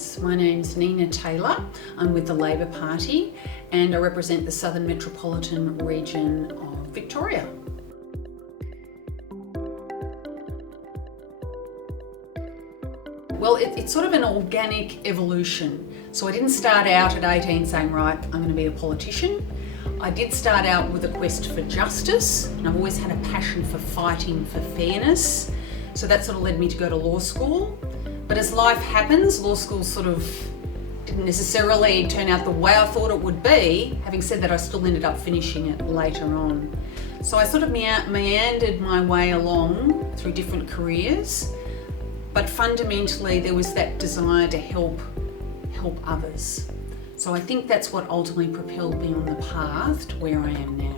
audience. My name's Nina Taylor. I'm with the Labor Party and I represent the Southern Metropolitan Region of Victoria. Well, it's sort of an organic evolution. So I didn't start out at 18 saying, right, I'm going to be a politician. I did start out with a quest for justice, and I've always had a passion for fighting for fairness. So that sort of led me to go to law school. But as life happens, law school sort of didn't necessarily turn out the way I thought it would be. Having said that, I still ended up finishing it later on. So I sort of meandered my way along through different careers. But fundamentally, there was that desire to help others. So I think that's what ultimately propelled me on the path to where I am now.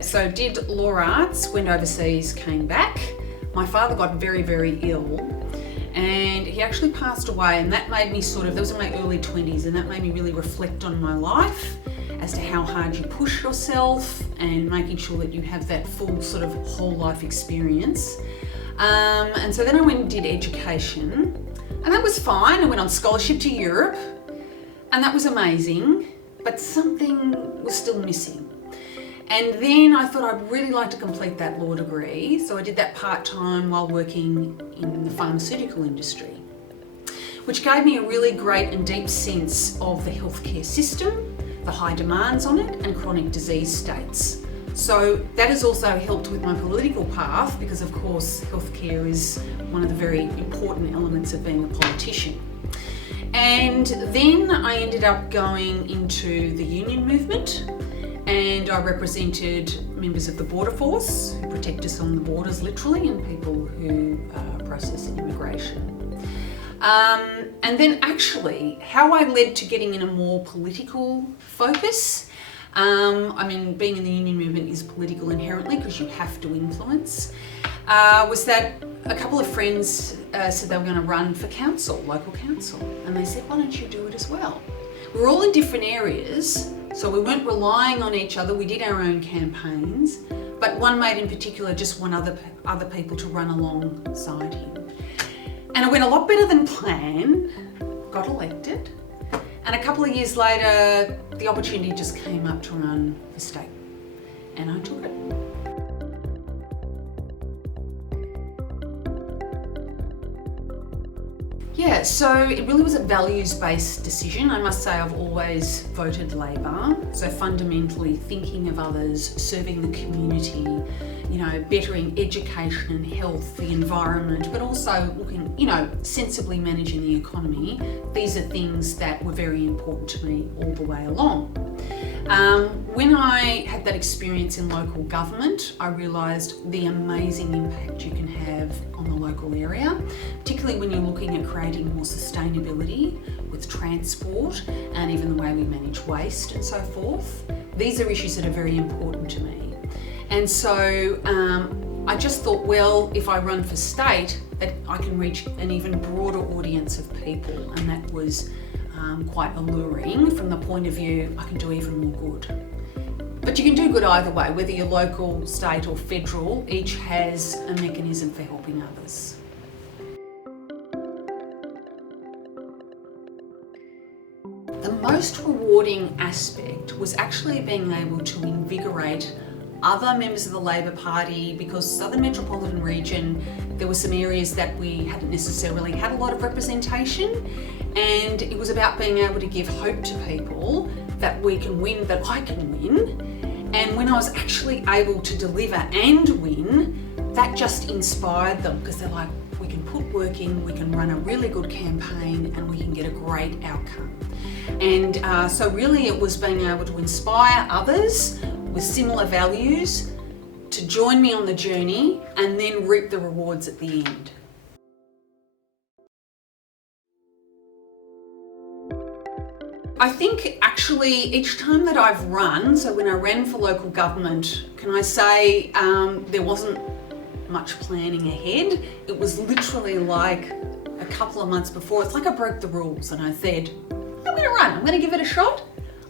So did law arts, went overseas, came back. My father got very, very ill and he actually passed away, and that made me that was in my early 20s, and that made me really reflect on my life as to how hard you push yourself and making sure that you have that full sort of whole life experience. And so then I went and did education, and that was fine. I went on scholarship to Europe and that was amazing, but something was still missing. And then I thought I'd really like to complete that law degree, so I did that part-time while working in the pharmaceutical industry, which gave me a really great and deep sense of the healthcare system, the high demands on it, and chronic disease states. So that has also helped with my political path because, of course, healthcare is one of the very important elements of being a politician. And then I ended up going into the union movement, and I represented members of the Border Force who protect us on the borders literally, and people who process immigration. And then actually how I led to getting in a more political focus, being in the union movement is political inherently because you have to influence, was that a couple of friends said they were going to run for council, local council, and they said, why don't you do it as well? We're all in different areas, so we weren't relying on each other. We did our own campaigns, but one mate in particular just wanted other people to run alongside him. And it went a lot better than planned, got elected, and a couple of years later, the opportunity just came up to run for state, and I took it. Yeah, so it really was a values-based decision. I must say I've always voted Labor. So fundamentally thinking of others, serving the community, bettering education and health, the environment, but also looking, sensibly managing the economy. These are things that were very important to me all the way along. When I had that experience in local government, I realised the amazing impact you can have on the local area, particularly when you're looking at creating more sustainability with transport and even the way we manage waste and so forth. These are issues that are very important to me. And so I just thought, well, if I run for state, that I can reach an even broader audience of people, and that was quite alluring from the point of view I can do even more good. But you can do good either way, whether you're local, state or federal, each has a mechanism for helping others. The most rewarding aspect was actually being able to invigorate other members of the Labor Party, because Southern Metropolitan Region, there were some areas that we hadn't necessarily had a lot of representation, and it was about being able to give hope to people that we can win, that I can win. And when I was actually able to deliver and win, that just inspired them, because they're like, we can put work in, we can run a really good campaign, and we can get a great outcome. And so really it was being able to inspire others with similar values to join me on the journey and then reap the rewards at the end. I think actually each time that I've run, so when I ran for local government, can I say there wasn't much planning ahead. It was literally like a couple of months before. It's like I broke the rules and I said, I'm going to run, I'm going to give it a shot.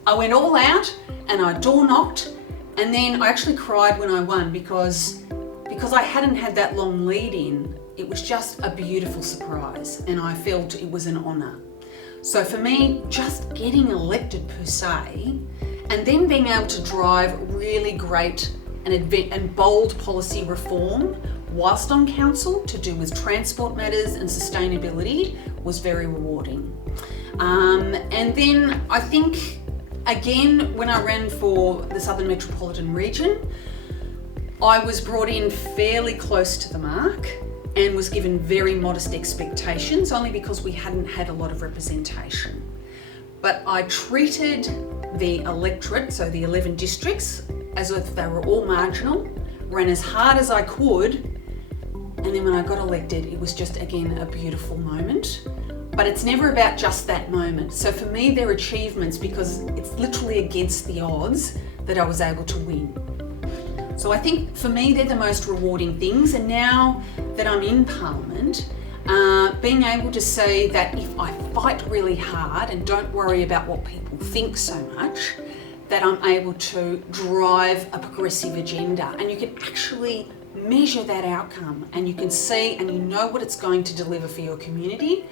I went all out and I door knocked, and then I actually cried when I won because because I hadn't had that long lead in, it was just a beautiful surprise, and I felt it was an honour. So for me, just getting elected per se, and then being able to drive really great and bold policy reform whilst on council to do with transport matters and sustainability was very rewarding. And then I think, again, when I ran for the Southern Metropolitan Region, I was brought in fairly close to the mark and was given very modest expectations, only because we hadn't had a lot of representation. But I treated the electorate, so the 11 districts, as if they were all marginal, ran as hard as I could, and then when I got elected, it was just, again, a beautiful moment. But it's never about just that moment. So for me, they're achievements because it's literally against the odds that I was able to win. So I think for me, they're the most rewarding things. And now that I'm in Parliament, being able to say that if I fight really hard and don't worry about what people think so much, that I'm able to drive a progressive agenda. And you can actually measure that outcome, and you can see and you know what it's going to deliver for your community.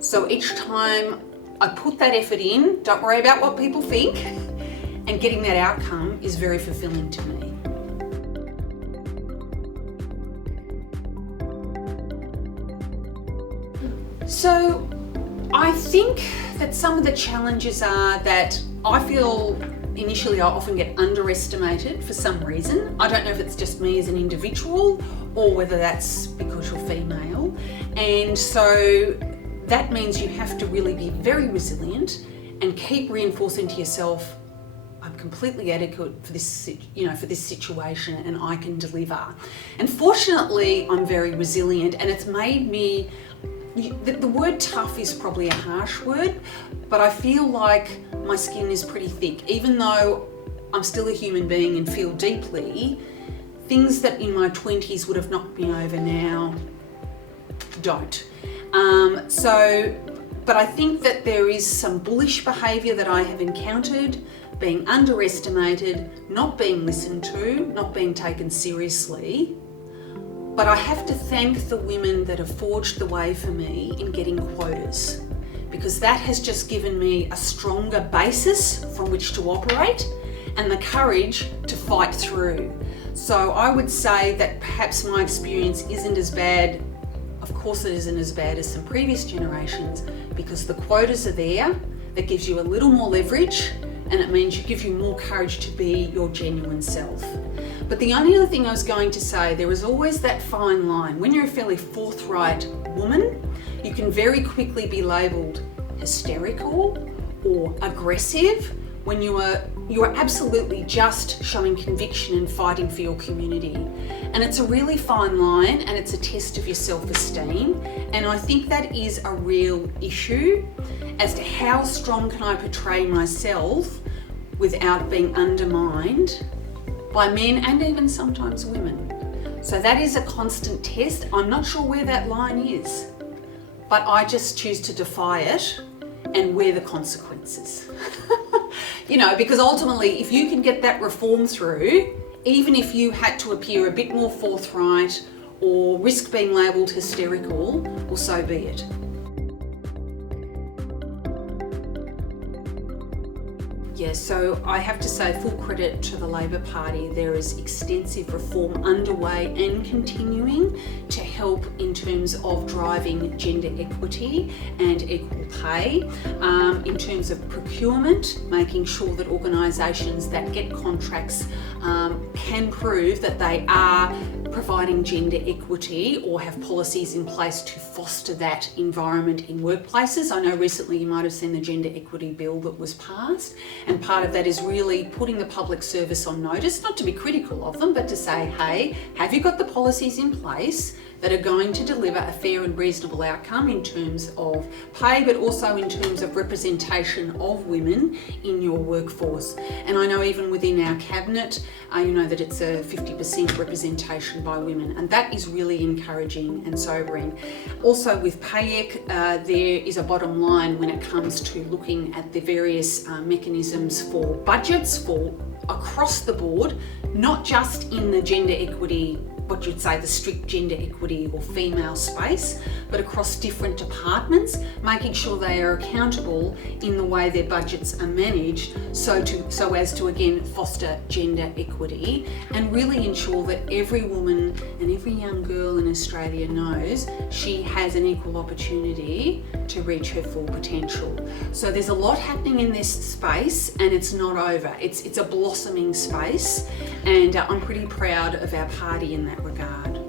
So each time I put that effort in, don't worry about what people think, and getting that outcome is very fulfilling to me. So I think that some of the challenges are that I feel initially I often get underestimated for some reason. I don't know if it's just me as an individual or whether that's because you're female. And so that means you have to really be very resilient and keep reinforcing to yourself, I'm completely adequate for this, for this situation, and I can deliver. And fortunately, I'm very resilient, and it's made me, the word tough is probably a harsh word, but I feel like my skin is pretty thick. Even though I'm still a human being and feel deeply, things that in my 20s would have knocked me over now don't. But I think that there is some bullish behaviour that I have encountered, being underestimated, not being listened to, not being taken seriously. But I have to thank the women that have forged the way for me in getting quotas, because that has just given me a stronger basis from which to operate and the courage to fight through. So I would say that perhaps my experience isn't as bad. Of course it isn't as bad as some previous generations, because the quotas are there. That gives you a little more leverage, and it means you give you more courage to be your genuine self. But the only other thing I was going to say, there is always that fine line. When you're a fairly forthright woman, you can very quickly be labelled hysterical or aggressive when you are absolutely just showing conviction and fighting for your community. And it's a really fine line, and it's a test of your self-esteem. And I think that is a real issue as to how strong can I portray myself without being undermined by men and even sometimes women. So that is a constant test. I'm not sure where that line is, but I just choose to defy it and wear the consequences. Because ultimately, if you can get that reform through, even if you had to appear a bit more forthright or risk being labelled hysterical, well, so be it. Yes, so I have to say full credit to the Labor Party. There is extensive reform underway and continuing to help in terms of driving gender equity and equal pay, in terms of procurement, making sure that organisations that get contracts can prove that they are providing gender equity or have policies in place to foster that environment in workplaces. I know recently you might have seen the gender equity bill that was passed, and part of that is really putting the public service on notice, not to be critical of them, but to say, hey, have you got the policies in place that are going to deliver a fair and reasonable outcome in terms of pay, but also in terms of representation of women in your workforce. And I know even within our cabinet, you know that it's a 50% representation by women, and that is really encouraging and sobering. Also with PAYEC, there is a bottom line when it comes to looking at the various mechanisms for budgets for across the board, not just in the gender equity what you'd say the strict gender equity or female space, but across different departments, making sure they are accountable in the way their budgets are managed, so as to again foster gender equity and really ensure that every woman and every young girl in Australia knows she has an equal opportunity to reach her full potential. So there's a lot happening in this space, and it's not over. It's a blossoming space, and I'm pretty proud of our party in that regard.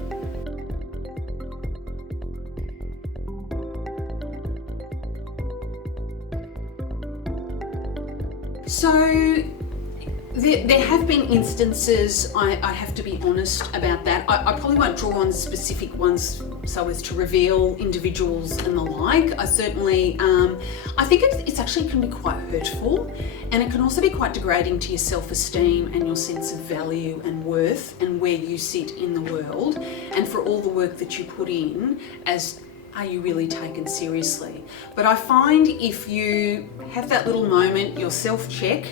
So there have been instances, I have to be honest about that. I probably won't draw on specific ones so as to reveal individuals and the like. I certainly, I think it's actually can be quite hurtful, and it can also be quite degrading to your self-esteem and your sense of value and worth and where you sit in the world, and for all the work that you put in as are you really taken seriously? But I find if you have that little moment, your self-check,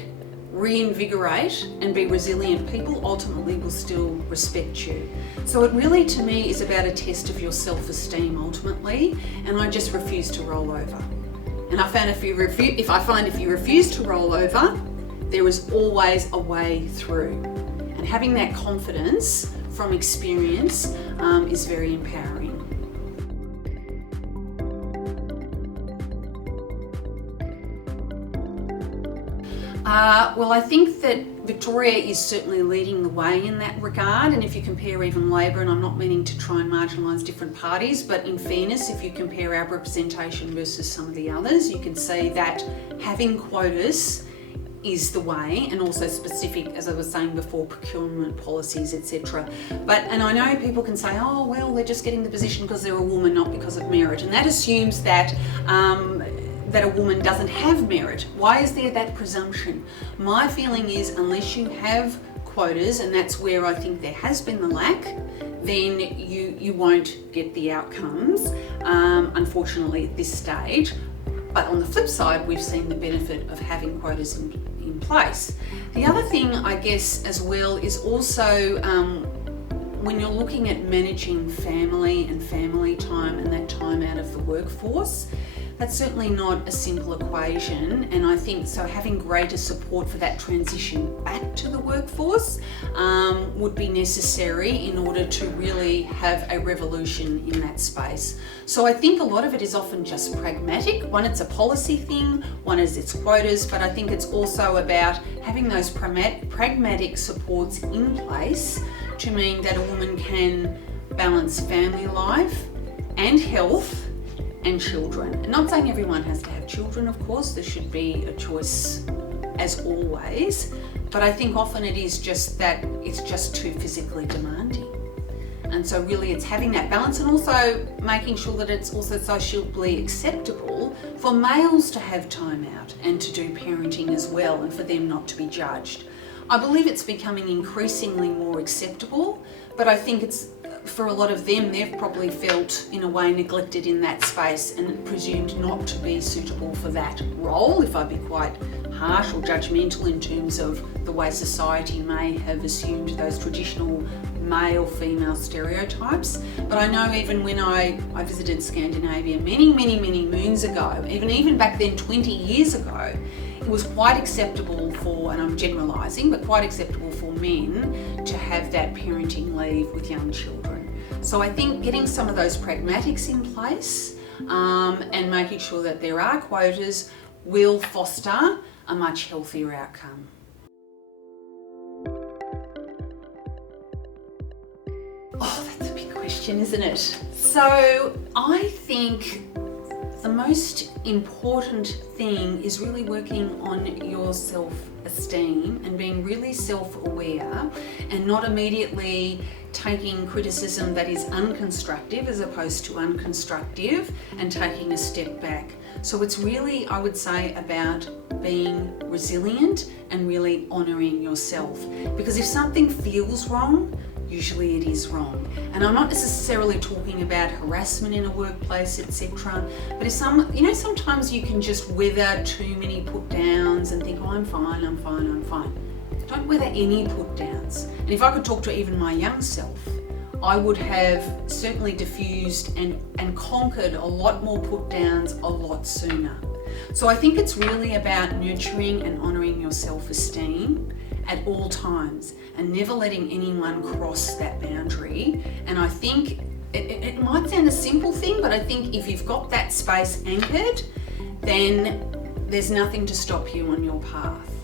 reinvigorate and be resilient, people ultimately will still respect you. So it really, to me, is about a test of your self-esteem ultimately, and I just refuse to roll over. And I found if you refuse to roll over, there is always a way through. And having that confidence from experience is very empowering. Well, I think that Victoria is certainly leading the way in that regard, and if you compare even Labor, and I'm not meaning to try and marginalise different parties, but in fairness, if you compare our representation versus some of the others, you can see that having quotas is the way, and also specific, as I was saying before, procurement policies, etc. And I know people can say, oh, well, they're just getting the position because they're a woman, not because of merit, and that assumes that that a woman doesn't have merit. Why is there that presumption? My feeling is unless you have quotas, and that's where I think there has been the lack, then you won't get the outcomes, unfortunately, at this stage. But on the flip side, we've seen the benefit of having quotas in place. The other thing, I guess, as well, is also when you're looking at managing family and family time and that time out of the workforce, that's certainly not a simple equation, and I think so having greater support for that transition back to the workforce would be necessary in order to really have a revolution in that space. So I think a lot of it is often just pragmatic. One, it's a policy thing, one is it's quotas, but I think it's also about having those pragmatic supports in place to mean that a woman can balance family life and health and children. And not saying everyone has to have children, of course, there should be a choice as always, but I think often it is just that it's just too physically demanding. And so really it's having that balance, and also making sure that it's also socially acceptable for males to have time out and to do parenting as well, and for them not to be judged. I believe it's becoming increasingly more acceptable, but I think it's for a lot of them, they've probably felt in a way neglected in that space and presumed not to be suitable for that role, if I be quite harsh or judgmental in terms of the way society may have assumed those traditional male-female stereotypes. But I know even when I visited Scandinavia many moons ago, even back then 20 years ago, it was quite acceptable for, and I'm generalising, but quite acceptable for men to have that parenting leave with young children. So I think getting some of those pragmatics in place and making sure that there are quotas will foster a much healthier outcome. Oh, that's a big question, isn't it? So I think the most important thing is really working on your self-esteem and being really self-aware and not immediately taking criticism that is unconstructive as opposed to unconstructive and taking a step back. So it's really, I would say, about being resilient and really honouring yourself. Because if something feels wrong, usually it is wrong. And I'm not necessarily talking about harassment in a workplace, etc. But if sometimes you can just weather too many put downs and think, oh, I'm fine. Don't weather any put downs. And if I could talk to even my young self, I would have certainly diffused and conquered a lot more put downs a lot sooner. So I think it's really about nurturing and honouring your self-esteem at all times and never letting anyone cross that boundary. And I think it might sound a simple thing, but I think if you've got that space anchored, then there's nothing to stop you on your path.